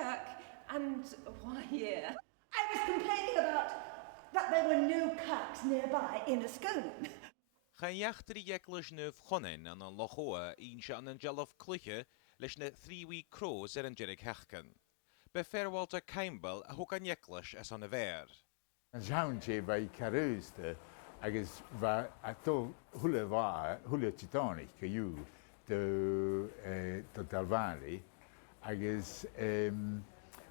kirk and why here? I was complaining about that there were no kirks nearby in Asconan. Gaan jachter die jeklish neuf chonnen aan een Lochawe eentje aan een jellof kluche lesh ne 3-week crows een jerig hechken. Be Fairwalter Campbell a hook aan jeklish as aan de ver. Een zoontje bij Caruste, agus va atol hule titanic you de Dalvali, agus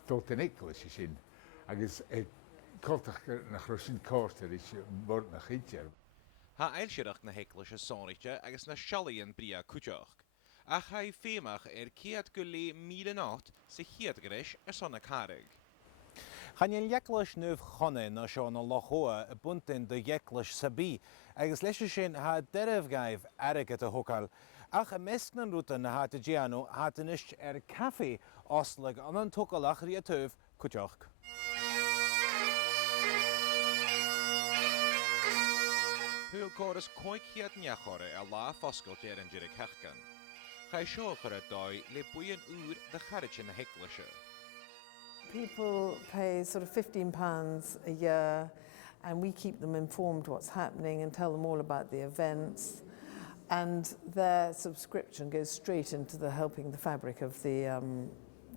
tot een English is in, agus kortach nach Russian Korter is bord nach Hitler. Ha eilshirach na heklish as sonriche agus na shallian bria kuchach. A chai femach keat gulli milenat se hiatgrish as aan a karig. Gaan je jeklish neuf chonnen na seo na Lochawe buntin de jeklish sabi, agus leis sin ha deref gaif eriget a hokal, ach a mesknan ruta na hat giano hat nish café oslig an an tokalach riatöv kuchach. Hwyl chorus coiciad niachore a la fosgol en jirig hechgan. Chai sio chore doi le bwyen de charich na heklishe. People pay sort of £15 a year and we keep them informed what's happening and tell them all about the events, and their subscription goes straight into the helping the fabric of the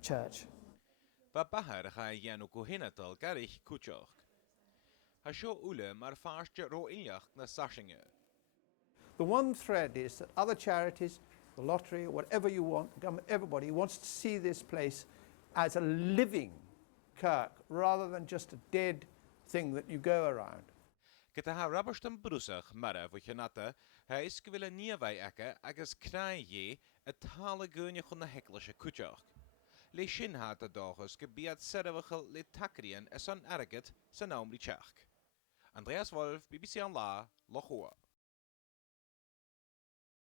church. Va bahar chai janu gohinatal garich kuchach. Ha sio ule mar farsje ro iljach na sashinge. The one thread is that other charities, the lottery, whatever you want, everybody wants to see this place as a living kirk rather than just a dead thing that you go around. Gyda ha rabarstan brwsach mara fwychanata, ha isgwyl a niafai aka agus cnau ye a tala gynnych on na heklische kuchach. Le sin ha da dochus gebiad serafachel le takrian as an aragat sa naumri chach. Andreas Wolf, BBC on La, Lochawe.